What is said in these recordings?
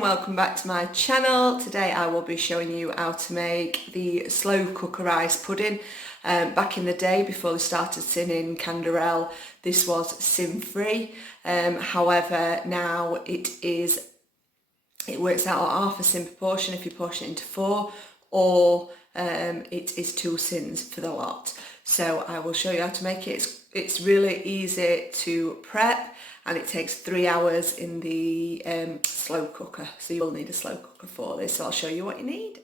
Welcome back to my channel. Today I will be showing you how to make the slow cooker rice pudding. Back in the day, before they started sinning Canderel, this was sin free. However, now it works out at half a sin proportion if you portion it into 4, or it is 2 sins for the lot. So I will show you how to make it. It's really easy to prep, and it takes 3 hours in the slow cooker. So you will need a slow cooker for this. So I'll show you what you need.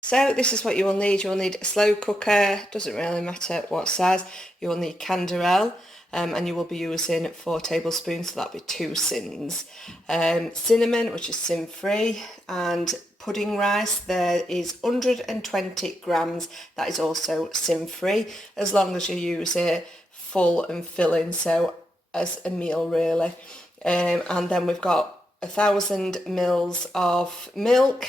So this is what you will need. You will need a slow cooker. Doesn't really matter what size. You will need Canderel, and you will be using 4 tablespoons. So that'll be 2 sins. Cinnamon, which is sin free, and pudding rice. There is 120 grams. That is also sin free, as long as you use it full and filling. So as a meal really. And then we've got 1,000 mils of milk,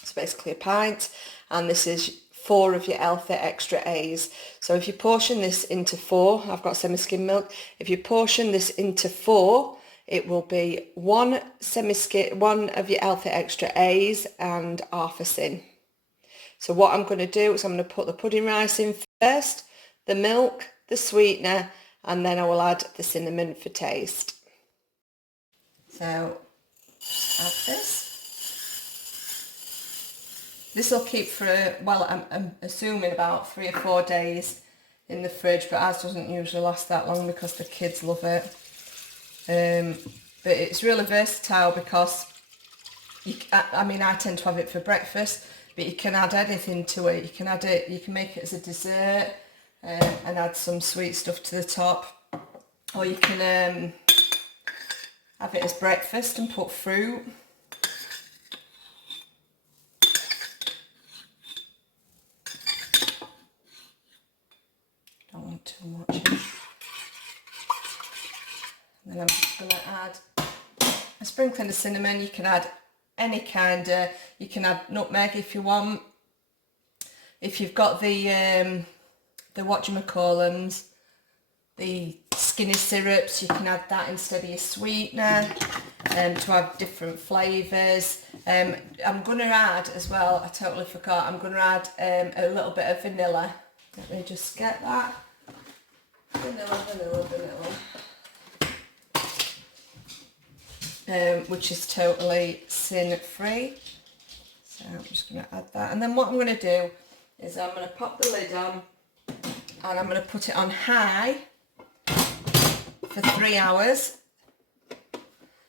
it's basically a pint, and this is 4 of your healthy extra A's. So if you portion this into 4, I've got semi-skim milk, if you portion this into 4, it will be 1 of your healthy extra A's and half a sin. So what I'm going to do is I'm going to put the pudding rice in first, the milk, the sweetener, and then I will add the cinnamon for taste. So add this. This will keep for, well, I'm assuming about 3 or 4 days in the fridge, but ours doesn't usually last that long because the kids love it. But it's really versatile because, I tend to have it for breakfast, but you can add anything to it. You can add it, you can make it as a dessert, and add some sweet stuff to the top, or you can have it as breakfast and put fruit. Don't want too much in. And then I'm just going to add a sprinkling of cinnamon. You can add any kind of, you can add nutmeg if you want. If you've got the whatchamacallums, the skinny syrups, you can add that instead of your sweetener, to add different flavours. I'm going to add as well, I totally forgot, I'm going to add a little bit of vanilla. Let me just get that. Vanilla. Which is totally sin free. So I'm just going to add that. And then what I'm going to do is I'm going to pop the lid on, and I'm going to put it on high for 3 hours.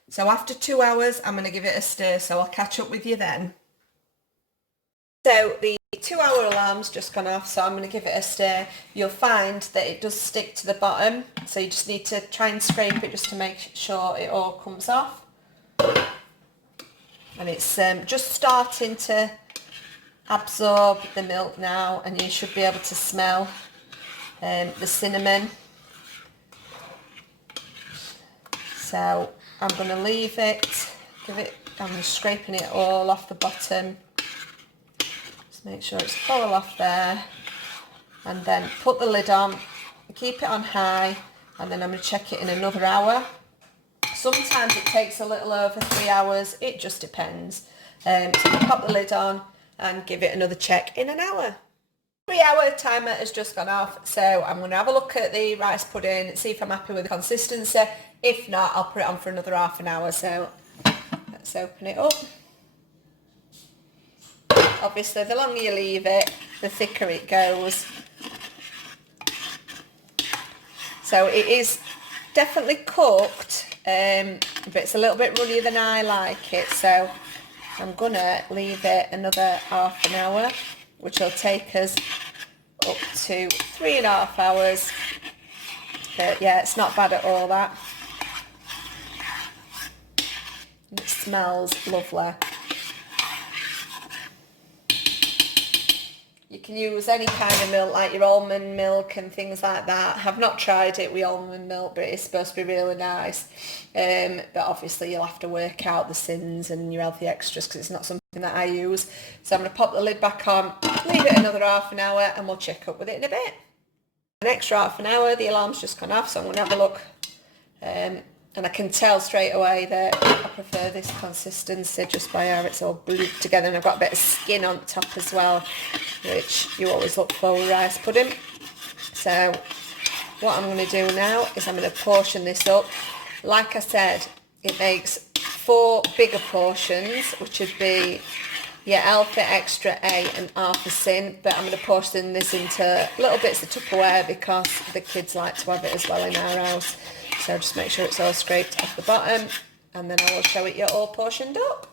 So after 2 hours, I'm going to give it a stir, so I'll catch up with you then. So the 2-hour alarm's just gone off, so I'm going to give it a stir. You'll find that it does stick to the bottom, so you just need to try and scrape it just to make sure it all comes off. And it's just starting to absorb the milk now, and you should be able to smell the cinnamon. So I'm going to leave it, I'm scraping it all off the bottom. Just make sure it's all off there, and then put the lid on, keep it on high, and then I'm going to check it in another hour. Sometimes it takes a little over 3 hours, it just depends. So pop the lid on and give it another check in an hour. 3-hour timer has just gone off, so I'm going to have a look at the rice pudding, see if I'm happy with the consistency. If not, I'll put it on for another half an hour. So let's open it up. Obviously, the longer you leave it, the thicker it goes. So it is definitely cooked, but it's a little bit runnier than I like it. So I'm going to leave it another half an hour, which will take us up to 3.5 hours. But yeah, it's not bad at all, that. It smells lovely. You can use any kind of milk, like your almond milk and things like that. I've not tried it with almond milk, but it's supposed to be really nice. But obviously you'll have to work out the sins and your healthy extras because it's not something that I use. So I'm going to pop the lid back on, leave it another half an hour, and we'll check up with it in a bit. An extra half an hour, the alarm's just gone off, so I'm going to have a look. And I can tell straight away that I prefer this consistency just by how it's all glued together, and I've got a bit of skin on top as well, which you always look for with rice pudding. So what I'm going to do now is I'm going to portion this up. Like I said, it makes 4 bigger portions, which would be your healthy extra A and half a sin, but I'm going to portion this into little bits of Tupperware because the kids like to have it as well in our house. So just make sure it's all scraped off the bottom, and then I will show it you all portioned up.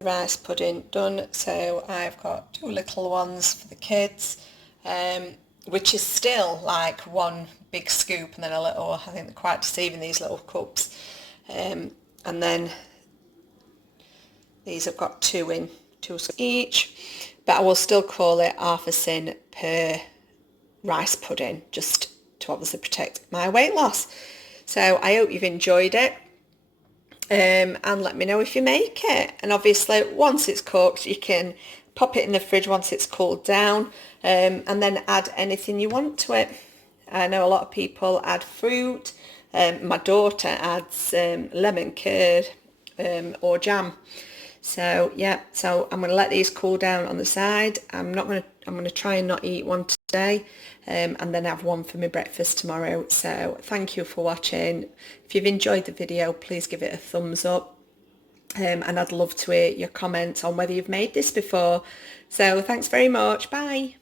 Rice pudding done, so I've got 2 little ones for the kids, which is still like 1 big scoop and then a little, I think they're quite deceiving, these little cups. And then these have got 2 in, 2 each, but I will still call it half a sin per rice pudding, just to obviously protect my weight loss. So I hope you've enjoyed it. And let me know if you make it. And obviously once it's cooked, you can pop it in the fridge once it's cooled down, and then add anything you want to it. I know a lot of people add fruit. My daughter adds lemon curd or jam. So yeah, so I'm going to let these cool down on the side. I'm going to try and not eat one today, and then have one for my breakfast tomorrow. So thank you for watching. If you've enjoyed the video, please give it a thumbs up, and I'd love to hear your comments on whether you've made this before. So thanks very much. Bye.